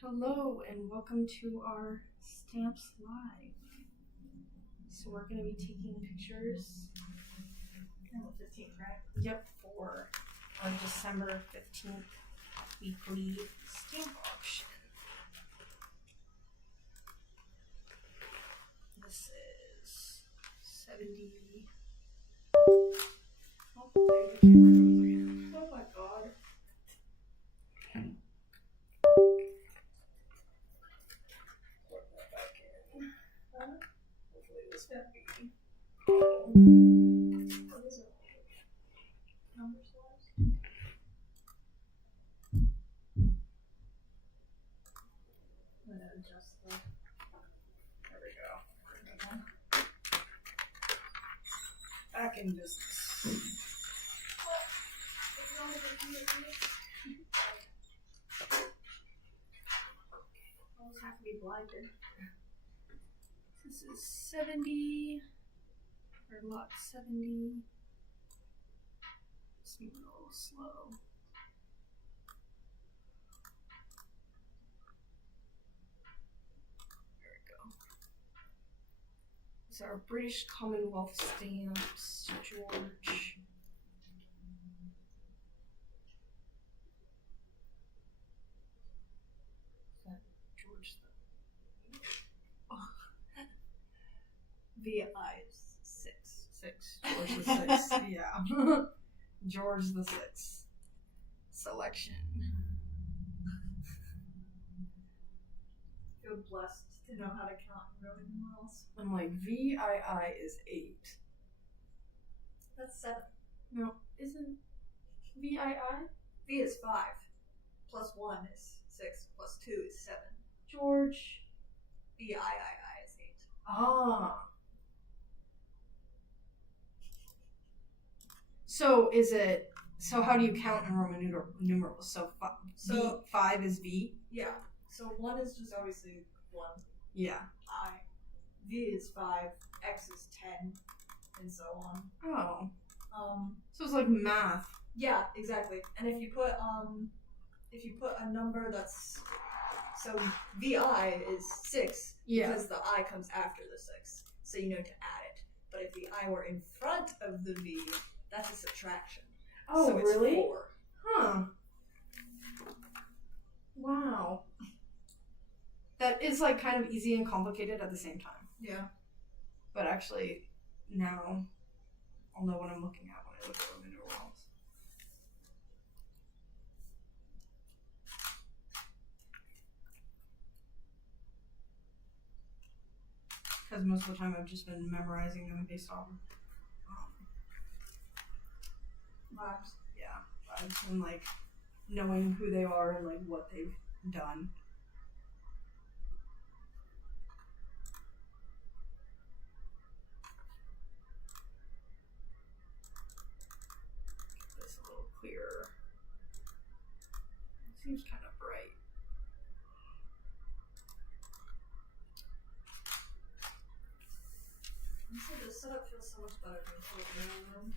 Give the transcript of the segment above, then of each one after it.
Hello and welcome to our Stamps Live. So we're going to be taking pictures. On the 15th, right? Yep, for our December 15th weekly stamp auction. This is 70. Oh, there the camera goes again. Oh my god. Put that back in. Hopefully this won't be. What is it? Number slides? I'm gonna adjust the. There we go. Back in business. Always have to be blinded. This is 70, or lot 70. It's moving a little slow. There we go. These are British Commonwealth stamps, George. Is that George VI is 6. 6? George the 6th, yeah. George the 6th. Selection. I feel blessed to know how to count Roman numerals. I'm like, VII is 8. That's 7. No, isn't VII? V is 5. Plus 1 is 6. Plus 2 is 7. George. VII is 8. Ah. So is it, so how do you count in Roman numerals? So, So- 5 is V? Yeah. So 1 is just obviously 1. Yeah. I. V is 5. X is 10. And so on. Oh. So it's like math. Yeah, exactly. And if you put a number that's so VI is 6 Yeah. because the I comes after the 6, so you know to add it. But if the I were in front of the V, that's a subtraction. Oh, so it's really? 4. Huh. Wow. That is like kind of easy and complicated at the same time. Yeah. But actually, now I'll know what I'm looking at when I look at Roman numerals. Because most of the time I've just been memorizing them based on, Vibes. vibes and like knowing who they are and like what they've done. Get this a little clearer. It seems kind of bright. Honestly, the setup feels so much better than the living room.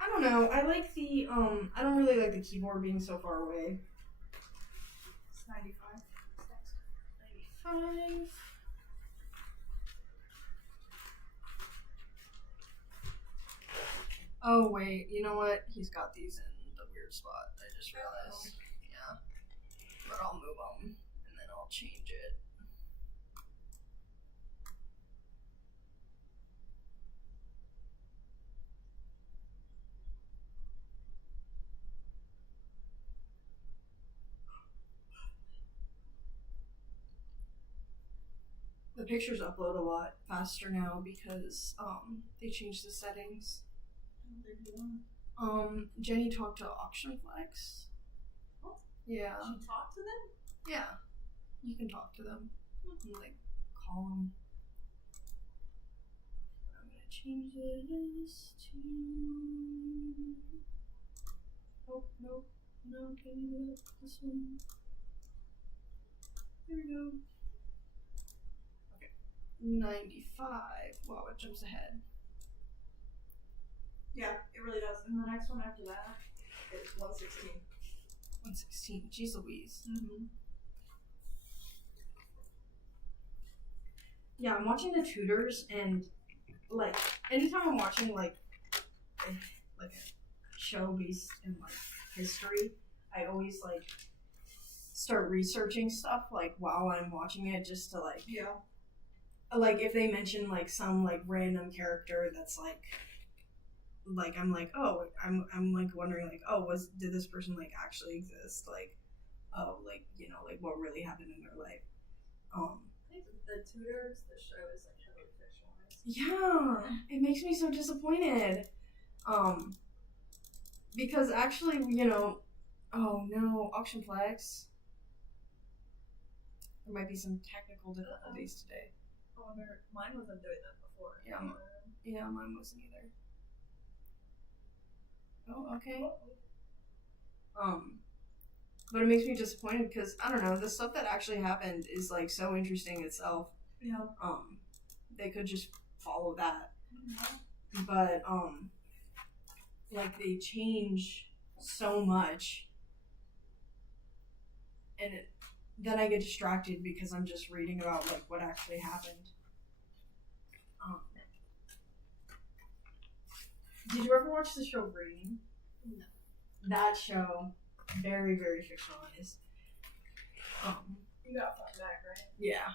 I don't know. I like the I don't really like the keyboard being so far away. It's 95. 95. Oh wait, you know what? He's got these in the weird spot. I just realized. Yeah. But I'll move them and then I'll change it. The pictures upload a lot faster now because they changed the settings. Jenny talked to AuctionFlex. What? Yeah. She talked to them? Yeah. You can talk to them. And like call them. I'm gonna change this to. Oh no, can you do it? This one. There we go. Okay. 95. Wow, it jumps ahead. Yeah, it really does. And the next one after that is 116. 116. Jeez Louise. Mm-hmm. Yeah, I'm watching The Tudors, and like anytime I'm watching like a show based in like history, I always like start researching stuff like while I'm watching it, just to like if they mention like some like random character that's like I'm like, oh, I'm like wondering like, oh, did this person like actually exist, like, oh, like, you know, like what really happened in their life. I think The Tudors, the show is like heavily fictionalized. Yeah, it makes me so disappointed. Because actually, you know, oh no, Auctionplex. There might be some technical difficulties today. Oh, mine wasn't doing that before. Yeah, mine wasn't either. Oh, okay. But it makes me disappointed because I don't know, the stuff that actually happened is like so interesting itself. Yeah. They could just follow that. Mm-hmm. But like they change so much, and then I get distracted because I'm just reading about like what actually happened. Did you ever watch the show Reading? No. That show, very, very fictionalized. You got Fun Back, right? Yeah.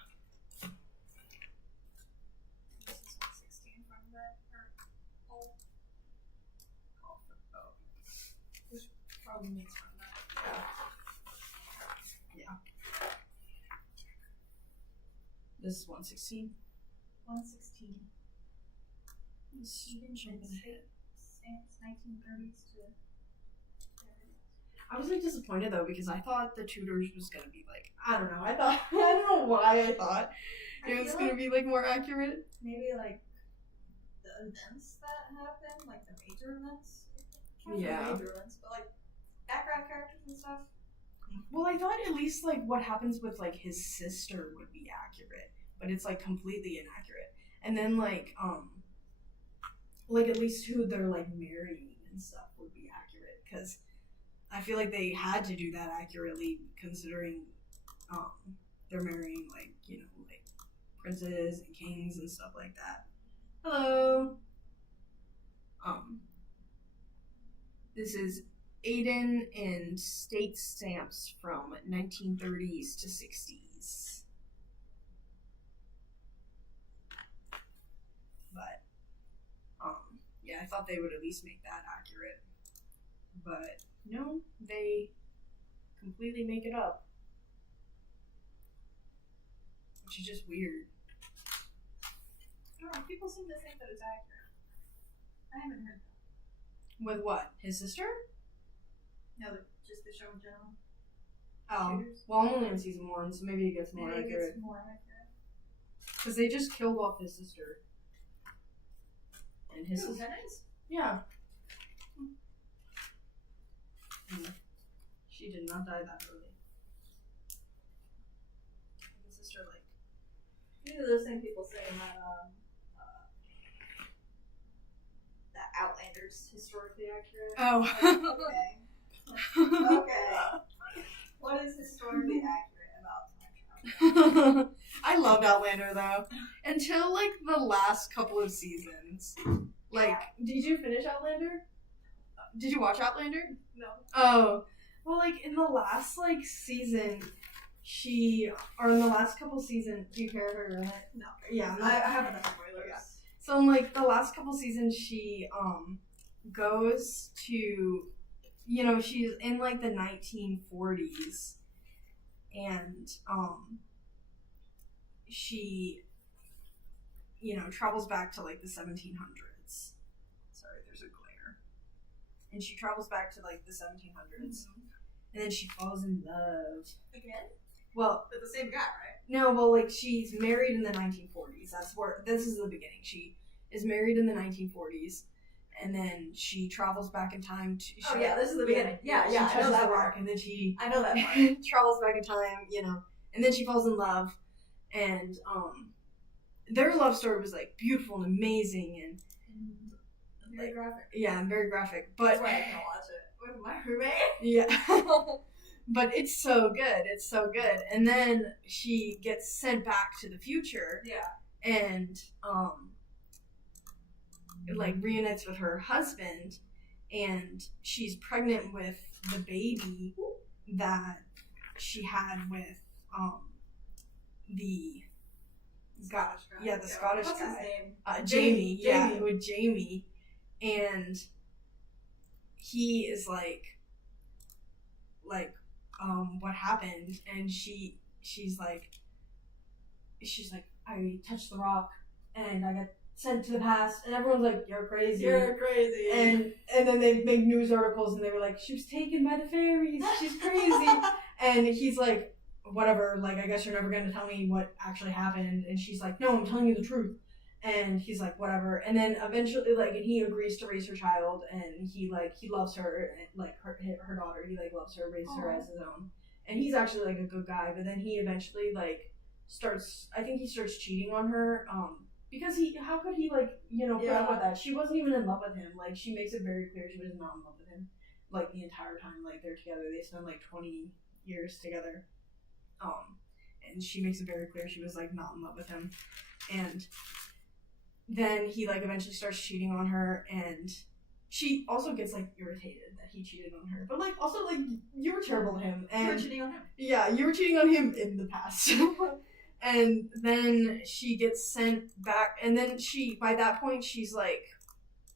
This is 116 Fun Back, or which probably means Fun Back. Yeah. This is 116. 116. Jumping ahead. Stamps 1930s to. I was like disappointed though because I thought The Tudors was gonna be like, I don't know. I don't know why I thought it was gonna be like more accurate. Maybe like the events that happen, like the major events. Yeah. Major events, but like background characters and stuff. Well, I thought at least like what happens with like his sister would be accurate, but it's like completely inaccurate. And then like at least who they're like marrying and stuff would be accurate, because I feel like they had to do that accurately considering they're marrying like, you know, like princes and kings and stuff like that. Hello. This is Aiden and state stamps from 1930s to 60s. But yeah, I thought they would at least make that accurate. But no, they completely make it up. Which is just weird. I don't know, people seem to think that it's accurate. I haven't heard that. With what? His sister? No, just the show in general. Oh. Shooters. Well, I'm only on season 1, so maybe it gets more Maybe it accurate. gets more accurate. Because they just killed off his sister. And his sister. Venice? Yeah. She did not die that early. His sister, like. These are those same people saying that that Outlander's historically accurate. Oh. Like, okay. What is historically accurate about time travel? I loved Outlander though. Until like the last couple of seasons. Like, did you finish Outlander? Did you watch Outlander? No. Oh. Well, like in the last like season, in the last couple seasons, do you care if I ruin it? No. Yeah, I have enough spoilers. Yeah. So in like the last couple seasons, she goes to, you know, she's in like the 1940s, and she, you know, travels back to like the 1700s. Sorry, there's a glare. And she travels back to like the 1700s, and then she falls in love Again? Well, With the same guy, right? no, well, like she's married in the 1940s. That's where this is the beginning. She is married in the 1940s, and then she travels back in time to. This is the beginning. Yeah, she I know that part, part. and then she. I know that part. travels back in time, you know, and then she falls in love, and their love story was like beautiful and amazing and Very graphic. Yeah, and very graphic, but That's why I can't watch it with my roommate. yeah. But it's so good. It's so good. And then she gets sent back to the future. Yeah. and like reunites with her husband, and she's pregnant with the baby that she had with the Scottish guy. yeah, the Scottish What's guy. his name? Jamie, yeah, Jamie. with Jamie, and he is like, what happened? And she's like, I touched the rock, and I got sent to the past, and everyone's like, you're crazy. You're crazy. And then they make news articles, and they were like, she was taken by the fairies. She's crazy. And he's like, whatever. Like, I guess you're never gonna tell me what actually happened. And she's like, no, I'm telling you the truth. And he's like, whatever. And then eventually, and he agrees to raise her child, and he loves her, like her daughter. He loves her, raises her as his own. And he's actually like a good guy. But then he eventually starts cheating on her. Because how could he put up with that? She wasn't even in love with him. Like, she makes it very clear she was not in love with him. Like, the entire time, they're together. They spend 20 years together. And she makes it very clear she was not in love with him. And then he eventually starts cheating on her, and she also gets irritated that he cheated on her. But also you were terrible to him. And you were cheating on him. Yeah, you were cheating on him in the past. And then she gets sent back, and then by that point, she's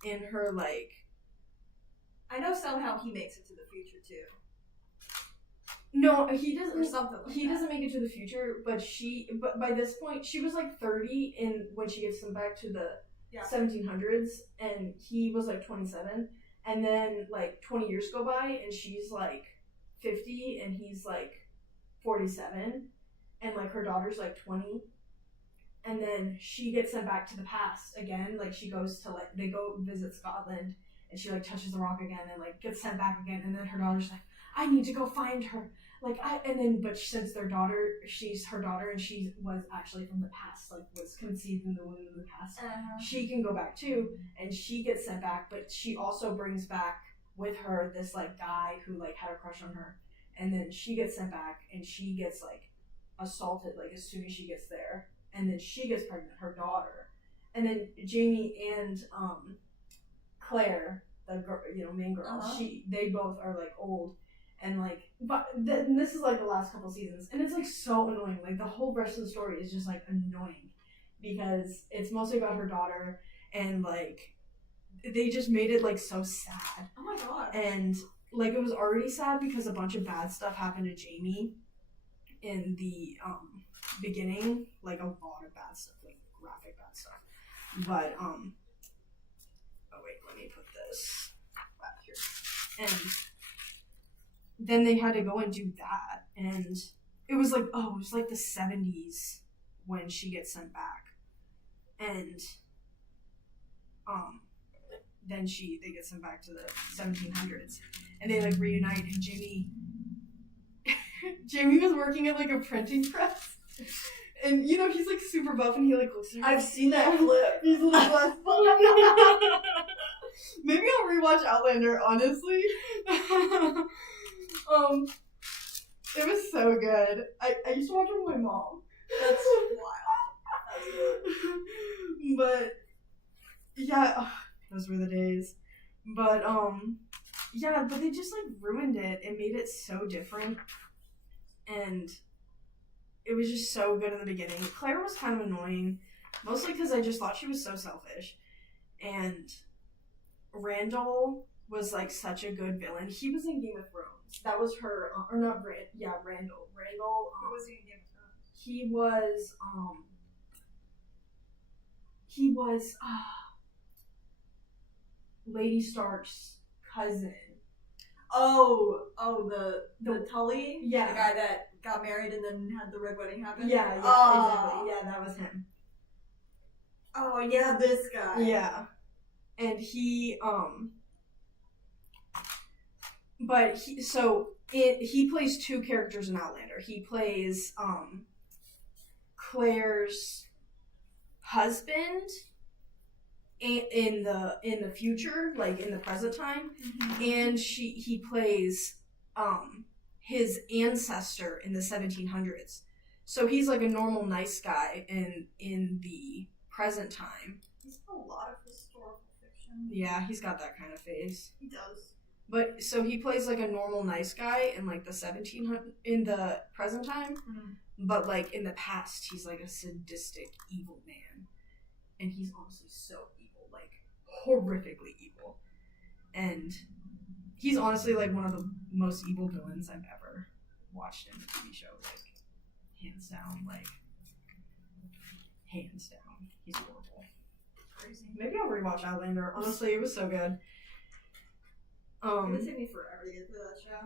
in her I know somehow he makes it to the future too. No, he doesn't. Or something like he that. doesn't make it to the future, but by this point, she was 30 when she gets sent back to the 1700s, and he was 27, and then 20 years go by, and she's 50, and he's 47. And her daughter's 20, and then she gets sent back to the past again. She goes to they go visit Scotland, and she touches the rock again, and gets sent back again. And then her daughter's I need to go find her. But since she's her daughter, and she was actually from the past, was conceived in the womb of the past, she can go back too, and she gets sent back. But she also brings back with her this guy who had a crush on her, and then she gets sent back, and she gets assaulted as soon as she gets there, and then she gets pregnant, her daughter, and then Jamie and Claire, the girl, main girl, they both are old, and this is the last couple seasons, and it's so annoying. The whole rest of the story is just annoying because it's mostly about her daughter, and they just made it so sad. Oh my god. And it was already sad because a bunch of bad stuff happened to Jamie in the beginning, a lot of bad stuff, graphic bad stuff. But oh wait, let me put this back here. And then they had to go and do that, and it was it was the 70s when she gets sent back, and then they get sent back to the 1700s, and they reunite, and Jamie was working at a printing press, and he's super buff, and he looks. I've seen that clip. He's a little less buff. Maybe I'll rewatch Outlander. Honestly, it was so good. I used to watch it with my mom. That's wild. But yeah, those were the days. But yeah, but they just ruined it and made it so different. And it was just so good in the beginning. Claire was kind of annoying, mostly because I just thought she was so selfish. And Randall was such a good villain. He was in Game of Thrones. That was her, or not Randall. Yeah, Randall. Randall. What was he in Game of Thrones? He was Lady Stark's cousin. The Tully? Yeah. The guy that got married and then had the red wedding happen? Yeah, exactly. Yeah, that was him. Oh, yeah, this guy. Yeah. And he, but he plays two characters in Outlander. He plays, Claire's husband in the future, in the present time, and he plays his ancestor in the 1700s. So he's like a normal nice guy in the present time. He's got a lot of historical fiction. Yeah, he's got that kind of face. He does. But so he plays like a normal nice guy in like the 1700 in the present time, but like in the past he's like a sadistic evil man. And he's honestly so evil, like horrifically evil. And he's honestly like one of the most evil villains I've ever watched in a TV show, like hands down, hands down. He's horrible. Crazy. Maybe I'll rewatch Outlander. Honestly, it was so good. It would take me forever to get through that show.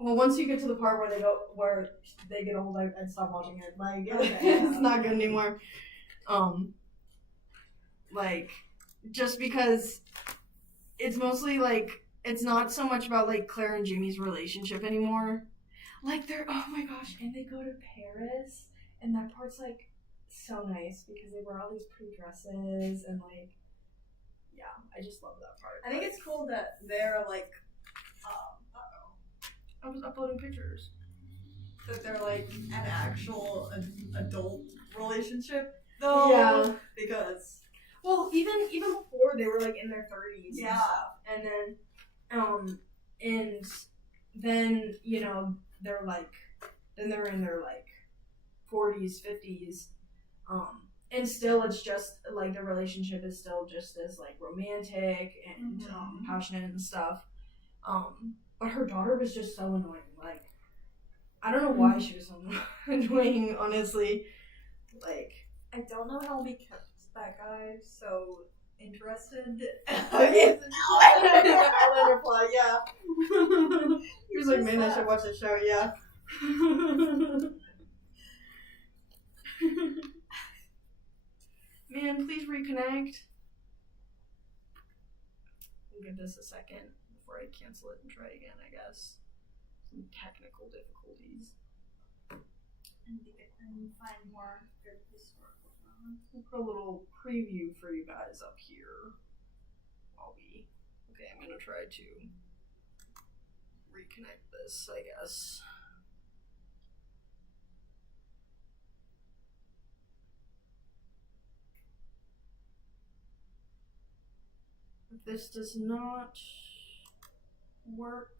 Well, once you get to the part where they get old, I'd stop watching it. Like, Okay, it's not good anymore. Like, just because it's mostly like it's not so much about like Claire and Jimmy's relationship anymore. Like they're oh my gosh, and they go to Paris, and that part's like so nice because they wear all these pretty dresses and like. Yeah, I just love that part. I think it's cool that they're like, I was uploading pictures. that they're like an actual adult relationship though. Yeah. Because Well, even before they were like in their 30s. Yeah. And then you know they're like then they're in their like 40s, 50s. And still, it's just like the relationship is still just this like romantic and passionate and stuff. But her daughter was just so annoying. Like, I don't know why she was so annoying. Honestly, like I don't know how we kept that guy so interested. Outlander plot, yeah. He was like, man, I should watch the show, yeah. Man, please reconnect. We'll give this a second before I cancel it and try again, I guess. Some technical difficulties. And find more good historical dramas. We'll put a little preview for you guys up here. Okay, I'm gonna try to reconnect this, I guess. If this does not work,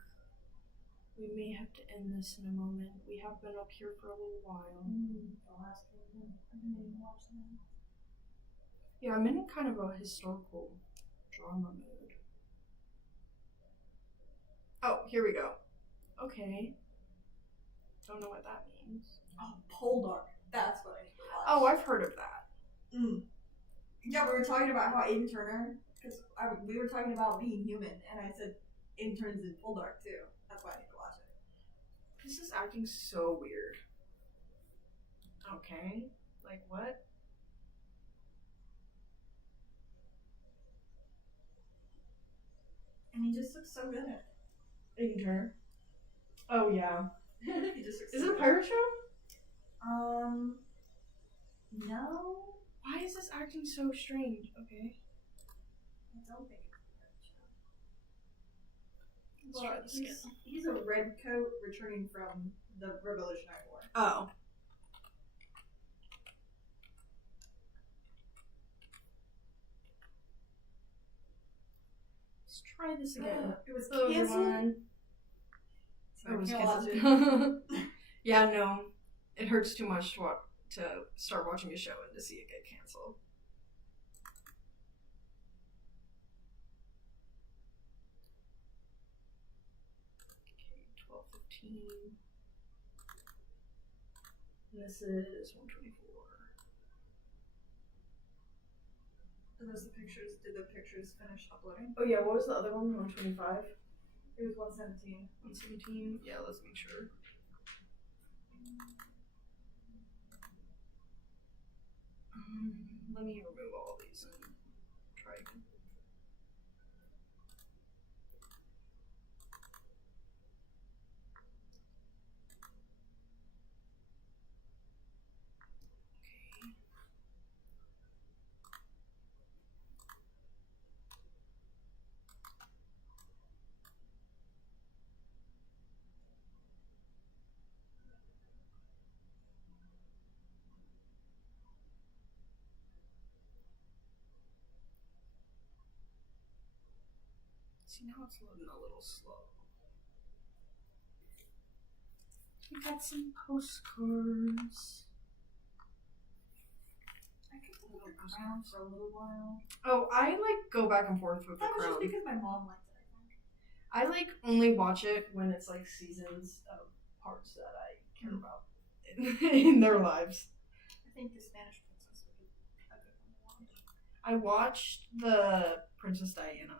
we may have to end this in a moment. We have been up here for a little while. Yeah, I'm in kind of a historical drama mood. Oh, here we go. Okay. Don't know what that means. Oh, Poldark. That's what I need to watch. Oh, I've heard of that. Yeah, we were talking about how Aiden Turner, because we were talking about being human, and I said Aiden Turner's in Poldark too. That's why I need to watch it. This is acting so weird. Okay. Like what? And he just looks so good at Aiden Turner. Oh yeah. it. He just looks Is so it a good. pirate show? No. Why is this acting so strange? Okay. I don't think it's a pirate show. Let's try this again. He's a red coat returning from the Revolutionary War. Oh. Let's try this again. It was Hello, canceled. everyone. So It was can't watch it. canceled. Yeah, no. It hurts too much to start watching a show and to see it get canceled. Okay, 12:15. And this is 124. Are those the pictures? Did the pictures finish uploading? Oh yeah, what was the other one? 125? It was 117. 117? Yeah, let's make sure. Let me remove all of these and try again. Okay. See, now it's loading a little slow. We got some postcards. I could look at the Crown for a little while. Oh, I like go back and forth with the That was Crown. just because my mom liked it, I think. I like only watch it when it's like seasons of parts that I care about in their lives. I think the Spanish Princess would be a good one to watch. I watched the Princess Diana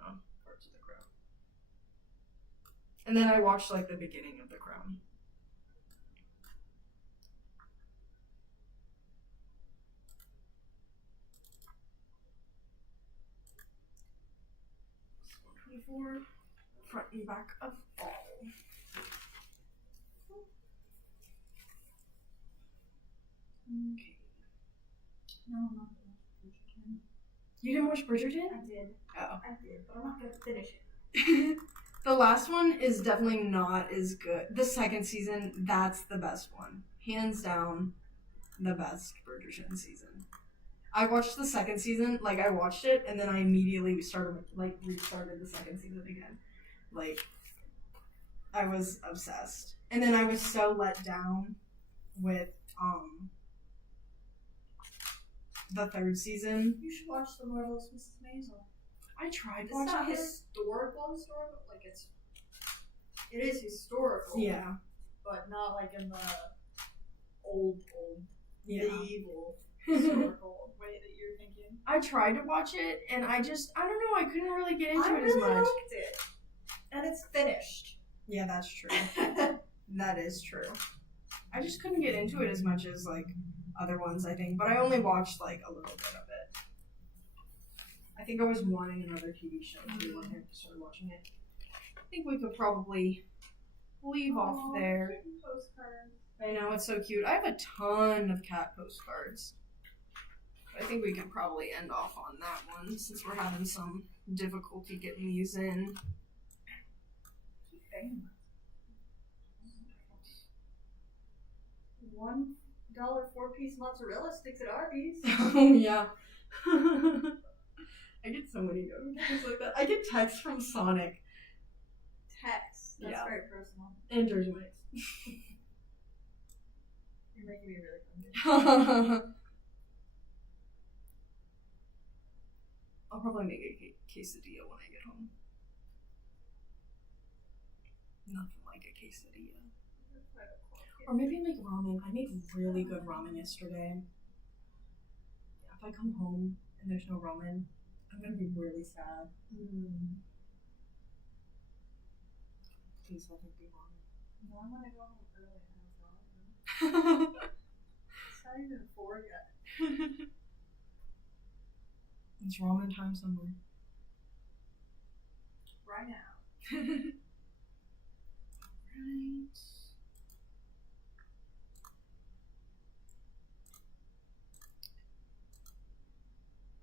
parts of the Crown. And then I watched like the beginning of the Crown. For front and back of all. Okay. No, I'm not gonna watch Bridgerton. You didn't watch Bridgerton? I did. Oh. I did, but I'm not gonna finish it. The last one is definitely not as good. The second season, that's the best one. Hands down, the best Bridgerton season. I watched the second season, like I watched it, and then I immediately restarted the second season again. Like, I was obsessed. And then I was so let down with, the third season. You should watch The Marvelous Mrs. Maisel. I tried It's watching not it. historical, like it is historical. Yeah. But not like in the old Yeah. medieval historical way that you're thinking. I tried to watch it, and I don't know, I couldn't really get into I it as really much. liked it. And it's finished. Yeah, that's true. That is true. I just couldn't get into it as much as, like, other ones, I think. But I only watched, like, a little bit of it. I think I was wanting another TV show too when I started watching it. I think we could probably leave off there. Postcards. I know, it's so cute. I have a ton of cat postcards. I think we can probably end off on that one since we're having some difficulty getting these in. $1 4-piece mozzarella sticks at Arby's. Oh, yeah. I get so many notifications like that. I get texts from Sonic Text. That's Yeah. very personal. and Jersey Mike's. You're making me really hungry. I'll probably make a quesadilla when I get home. Nothing like a quesadilla. Or maybe I make ramen. I made really good ramen yesterday. Yeah, if I come home and there's no ramen, I'm gonna be really sad. Please let me be No, I want to go home early and have ramen. ramen. It's not even 4 yet. It's ramen time somewhere. Right now. Right.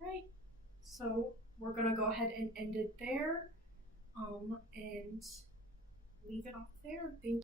Right. So we're gonna go ahead and end it there. And leave it off there. Thank